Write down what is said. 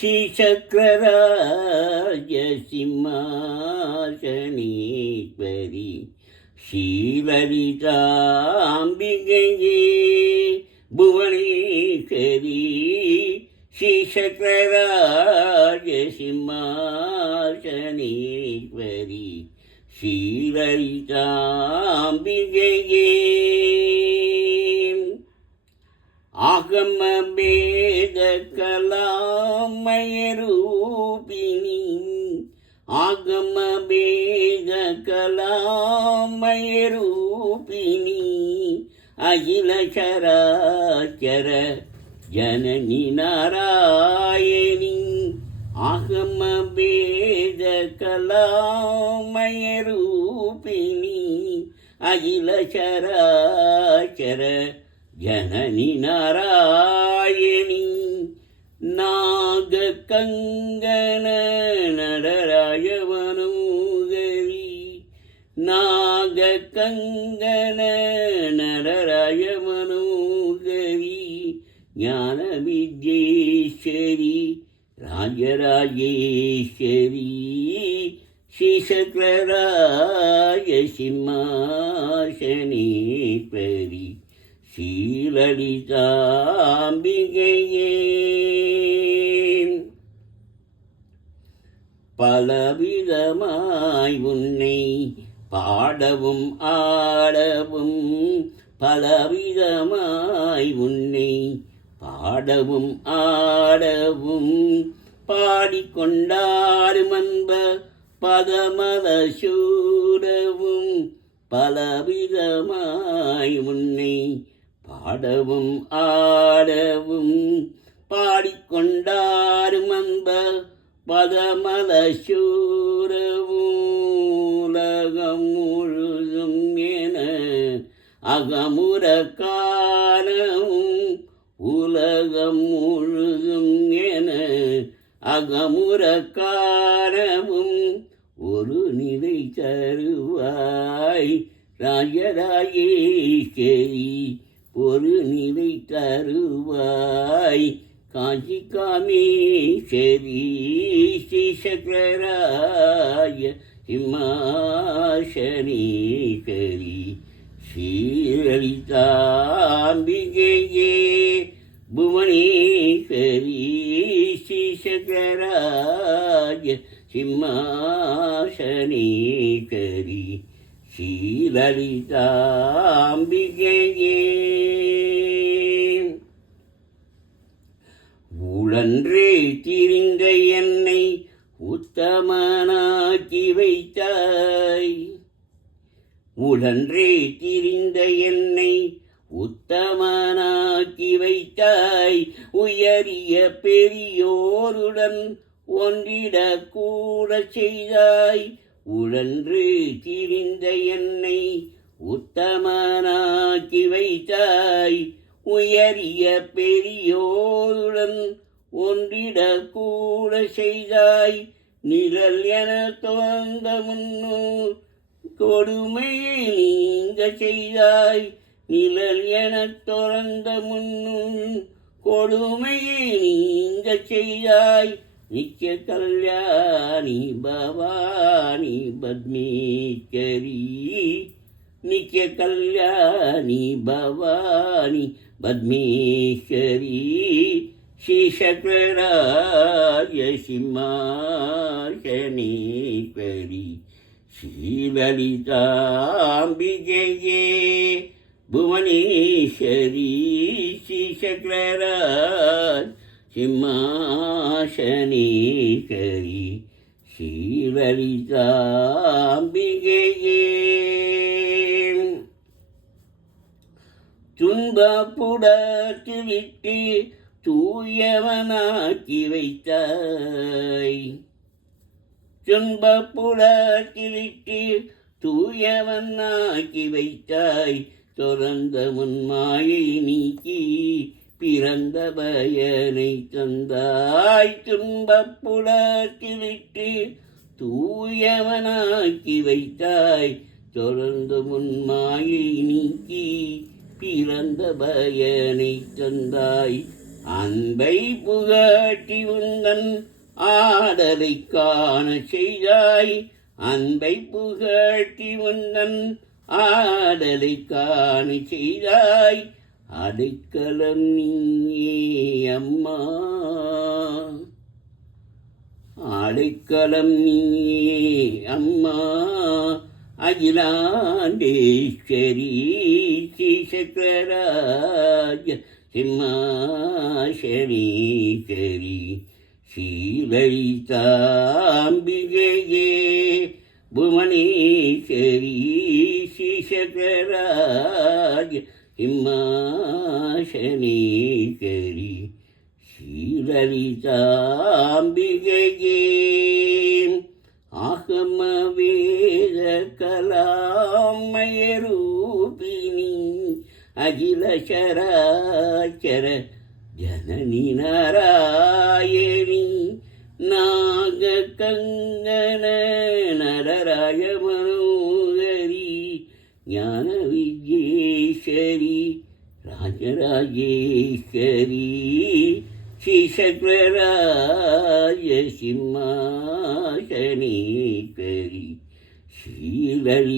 ஸ்ரீசக்கரராஜசிம்மாசனீஸ்வரி ஸ்ரீலலிதாம்பிகையே புவனேஸ்வரி ஸ்ரீசக்கரராஜசிம்மாசனீஸ்வரி ஸ்ரீலலிதாம்பிகையே ஆகம பேத கலாமயரூபிணி ஆகம பேத கலாமயரூபிணி அகில சராச்சர ஜனனி நாராயணி ஆகம பேத கலாமயரூபிணி அகில சராச்சர ஜனனி நாராயணி நாக கங்கன நடராய மனோகரி நாக கங்கன நடராய மனோகரி ஞான வித்யேஸ்வரி ராஜராஜேஸ்வரி ஸ்ரீசக்கரராய சிம்மாசனேஸ்வரி ஸ்ரீலலிதாம்பிகையே பலவிதமாய் உன்னை பாடவும் ஆடவும் பலவிதமாய் உன்னை பாடவும் ஆடவும் பாடிக்கொண்டாடும் அன்ப பதமல சூடவும் பலவிதமாய் உன்னை பாடவும் ஆடவும் பாடிக்கொண்டாடும் அன்ப பதமல சூரவும் உலகம் முழுதும் என அகமுற காணவும் உலகம் முழுதும் என அகமுற காணவும் ஒரு நிலை தருவாய் ராஜராஜேஸ்வரி ஒரு நிலை தருவாய் காஞ்சி காமேஸ்வரி ஸ்ரீசக்கரராய சிம்மாசனேஸ்வரி ஸ்ரீலலிதாம்பிகையே புவனேஸ்வரி ஸ்ரீசக்கரராய சிம்மாசனேஸ்வரி ஸ்ரீலலிதாம்பிகையே உழன்றே திரிந்த என்னை உத்தமனாக்கி வைத்தாய் உழன்றே திரிந்த என்னை உத்தமனாக்கி வைத்தாய் உயரிய பெரியோருடன் ஒன்றிடக்கூட செய்தாய் உழன்று திரிந்த என்னை உத்தமனாக்கி வைத்தாய் உயரிய பெரியோருடன் ஒன்றிடக்கூட செய்தாய் நிழல் என தோன்ற முன்னூர் கொடுமையை நீங்க செய்தாய் நிழல் என தொடர்ந்த முன்னும் கொடுமையை நீங்க செய்தாய் நித்திய கல்யாணி பவானி பத்மேஸ்வரி நித்திய கல்யாணி பவானி பத்மேஸ்வரி ஸ்ரீசக்கரராய சிம்மாசனேஸ்வரி ஸ்ரீலலிதாம்பிகையே புவனேஸ்வரி ஸ்ரீசக்கரராய சிம்மாசனேஸ்வரி ஸ்ரீலலிதாம்பிகையே துன்பப்புடத்திலிட்டு தூயவனாக்கி வைத்தாய் துன்பப்புடத்திலிட்டு தூயவனாக்கி வைத்தாய் தொடர்ந்த முன்மாயை நீக்கி பிறந்த பயனை தந்தாய் துன்பப்புடத்திலிட்டு தூயவனாக்கி வைத்தாய் தொடர்ந்த முன்மாயை நீக்கி பிறந்த பயனை தந்தாய் அன்பை புகட்டி உந்தன் ஆடலை காண செய்தாய். அன்பை புகட்டி உந்தன் ஆடலை காண செய்தாய். அடைக்கலம் நீயே அம்மா, அடைக்கலம் நீயே அம்மா. அகிலாண்டேஸ்வரி ஸ்ரீசக்கரராஜ சிம்மாசனீஸ்வரி ஸ்ரீலலிதாம்பிகையே புவனேஸ்வரி ஸ்ரீசக்கரராஜ சிம்மாசனீஸ்வரி ஸ்ரீலலிதாம்பிகையே ஆகம வேத கலாமயரூபிணி அகில சராச்சர ஜனனி நாராயணி நாக கங்கன நரராய மனோகரி ஞான விஜயேஸ்வரி ராஜராஜேஸ்வரி ஸ்ரீசக்கரராஜ சிம்மாசனீஸ்வரி ஸ்ரீலலிதாம்பிகையே.